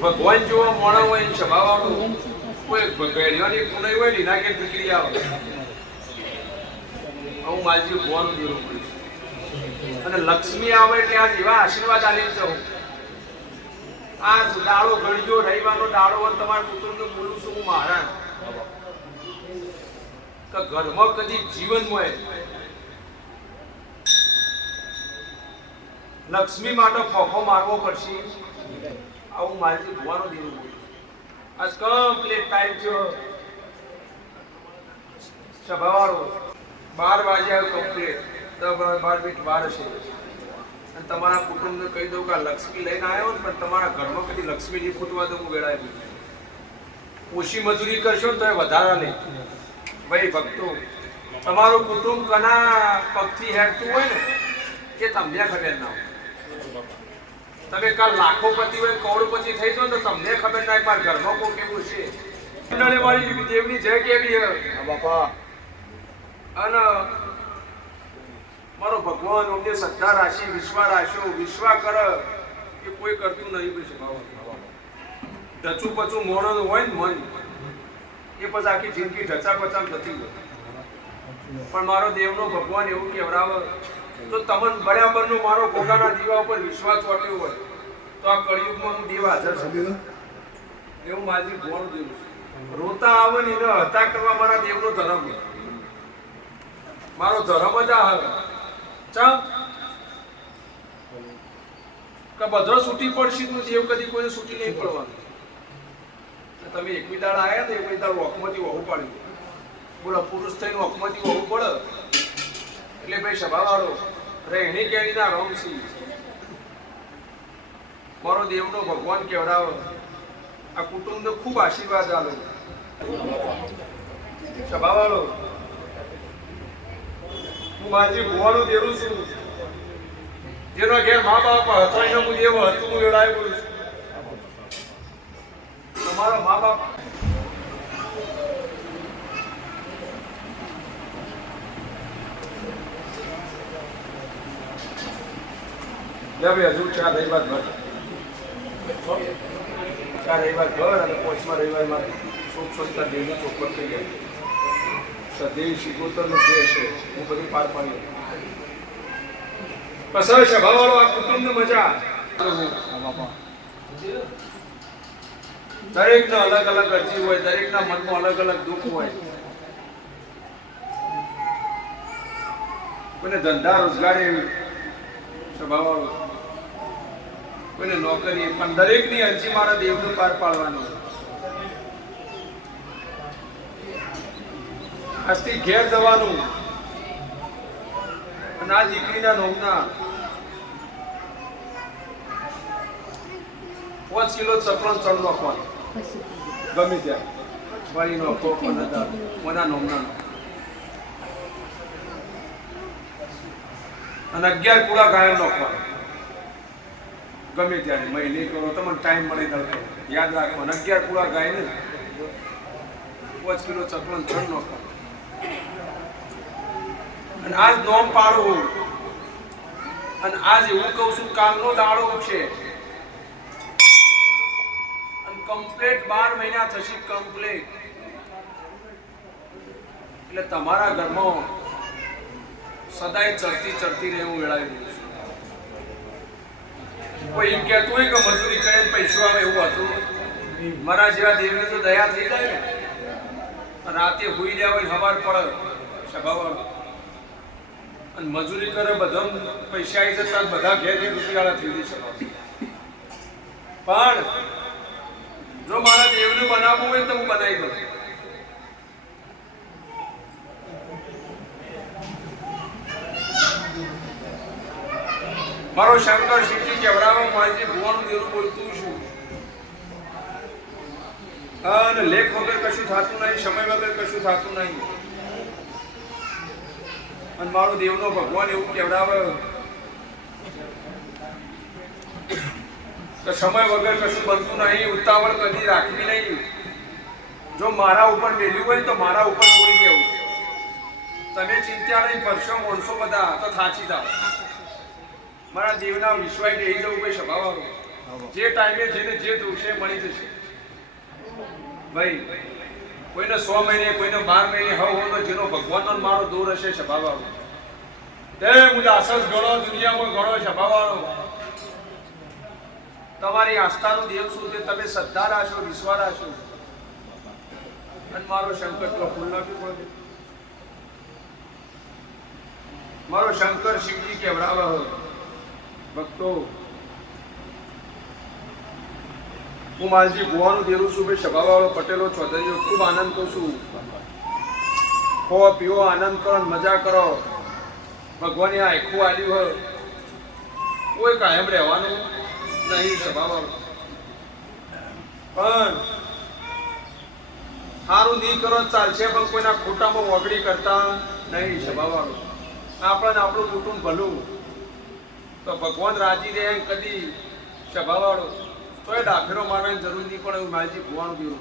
ભગવાન જોવા મોણા હોય સ્વભાવવાળું કોઈ ભેડિયાની પુનઈ હોય ને એના કે દીકરી આવે હું માલજી ભગવાનનું દેવું પડ્યું અને લક્ષ્મી આવે એટલે આ એવા આશીર્વાદ આલી જાઉં આ દાડો ગણજો રવિવારનો દાડો હોય તમારા કુટુંબનું બોલું છું હું મહારાજ કે ઘરમાં કદી જીવનમાં લક્ષ્મી માટે ફોફો મારવો પડશે આવું માલજી ભગવાનનું દેવું પડ્યું આજ કમ્પ્લીટ ટાઈમ થયો સભાવાળો 12 વાગ્યા કમ્પ્લીટ 12 મિનિટ વાર છે અને તમારા કુટુંબને કહી દઉં કે લક્ષ્મી લઈને આવ્યો ને પણ તમારા ઘરમાં કદી લક્ષ્મી નહીં ફૂટવા તો હું વેળાય ઓછી મજૂરી કરશો ને તો એ વધારા નહીં ભાઈ ભક્તો તમારું કુટુંબ કના પગથી હેરતું હોય ને એ તમને ખબર ના હોય તમે કાલ લાખોપતિ હોય કરોડપતિ થઈ જાઓ તો તમને ખબર ના હોય મારા ઘરમાં કોઈ કેવું છે મારી દેવની જય કેવી બાપા અને મારો ભગવાન અમને શ્રદ્ધા રાશિ વિશ્વા રાખ્યો વિશ્વા કર એ કોઈ કરતું નહીં પછી ઢચું પચું મોણો હોય ને મન એ પછી આખી જિંદગી ઢચા પચા થતી હોય પણ મારો દેવનો ભગવાન એવું કહેવરાવે તો તમને બરાબરનો મારો ભોગાના દીવા ઉપર વિશ્વાસ ચોટ્યો હોય તો આ કળિયુગમાં હું દેવ હાજર છું એવું મારી ભગવાન દેવ રોતા આવે ને એને હતા કરવા મારા દેવનો ધર્મ મારો ધર્મ જ આ ચમ કે બધો છૂટી પડશે તું દેવ કદી કોઈને છૂટી નહીં પડવાનું તમે એકવી દાડ આવ્યા તો એકવી દાડ વખમાંથી વહુ પાડ્યું બોલો પુરુષ થઈને વખમાંથી વહુ પડે એટલે ભાઈ સભાવાળો રહેણી કેણીના રમસી મારો દેવનો ભગવાન કહેવડાવે આ કુટુંબને ખૂબ આશીર્વાદ આલો સભાવાળો હું મારી ભુવાનું દેવું છું જેનો ઘેર મા બાપ હતો એનો હું દેવ હતું હું વેળાએ બોલું છું તમારા મા બાપ હજુ 4 રવિવાર ઘર 4 રવિવાર ઘર અને 5મા રવિવારમાં સુખ સંતા દેવની ચોખવટ થઈ જાય સદેવ શિકોતરનું જે છે હું બધું પાર પાડ્યું પછી સભાવાળો આ કુટુંબની મજા દરેકનો અલગ અલગ અરજી હોય દરેકના મનમાં અલગ અલગ દુઃખ હોય કોઈને ધંધા રોજગારી સભાવાળો કોઈને નોકરી પણ દરેકની અરજી મારા દેવનું પાર પાડવાનું આજથી ઘેર જવાનું અને આ દીકરીના નોમના 5 કિલો ચપરણ ચણ નાખવાનું ગમે ત્યાં વાળી નોખો મના નોમના અને 11 પૂરા ગાયન નાખવાનું ગમે ત્યારે મહિને કરો તમને ટાઈમ મળે ત્યારે યાદ રાખવાનું 11 પૂરા ગાયને 5 કિલો ચપરણ ચણ નાખવાનું અને આજ નોમ પાડવું અને આજ એવું કહું છું કાલનો દાડો છે અને કમ્પ્લીટ 12 મહિના થશે કમ્પ્લીટ એટલે તમારા ઘરમાં સદાય ચડતી રહેવું વેળાયું કોઈ એમ કહેતું હોય કે મજૂરી કરીને પૈસો આવે એવું હતું મારા જેવા દેવની તો દયા થઈ જાય ને રાતે હુઈ રહ્યા હોય સવાર પડે સભાવાળો અને મજૂરી કરે બધા પૈસા આવી જતા બધા ઘેર રૂપિયાળા થઈ જશે પણ જો મારા દેવનું બનાવવું હોય તો હું બનાવી દઉં મારો શંકર શિવજી કેવડાવવા માલજી ભુવાનું દેવું બોલતું છું અને લેખ વગર કશું થતું નહીં સમય વગર કશું થતું નહીં અને મારો દેવનો ભગવાન એવું કેવડાવે કે સમય વગર કશું બનતું નહીં ઉતાવળ કદી રાખવી નહીં જો મારા ઉપર મેલ્યું હોય તો મારા ઉપર છોડી દેવું તમે ચિંતા નહીં કરશો માણસો બધા તો થાચી જાઓ મારા દેવના વિશ્વાસ બેહી જવું કોઈ સ્વભાવવાળું. જે ટાઈમે જેને જે જોશે મળી જશે ભાઈ. કોઈને 100 મહિને, કોઈને 12 મહિને હવ જેનો ભગવાનનો મારો દૂર હશે સ્વભાવવાળો. તે મુદાસસ ગણો, દુનિયામાં ગણો સ્વભાવવાળો. તમારી આસ્થાનું દેવ શું છે? તમે શ્રદ્ધા રાખશો, વિશ્વાસ રાખશો. અને મારો શંકર તો ફૂલ નાખ્યું પડે. મારો શંકર શિવજી કેવડાવે ભક્તો. હું માલજી ભુવાનું દેરું છું ભાઈ. સભાવાળો પટેલો ચૌધરીઓ ખૂબ આનંદ કરું છું. ખો પીવો, આનંદ કરો, મજા કરો. ભગવાને આખું આલ્યું હોય, કોઈ કાયમ રહેવાનું નહીં સભાવાળો. પણ સારું નહીં કરો ચાલશે, પણ કોઈના ખોટામાં વગડી કરતા નહીં સભાવાળો. આપણને આપણું કુટુંબ ભલું તો ભગવાન રાજી રહે. કદી સભાવાળો તો એ ડાફેરો મારવાની જરૂર નહીં પડે. એવું માલજી ભુવાનું દેવું.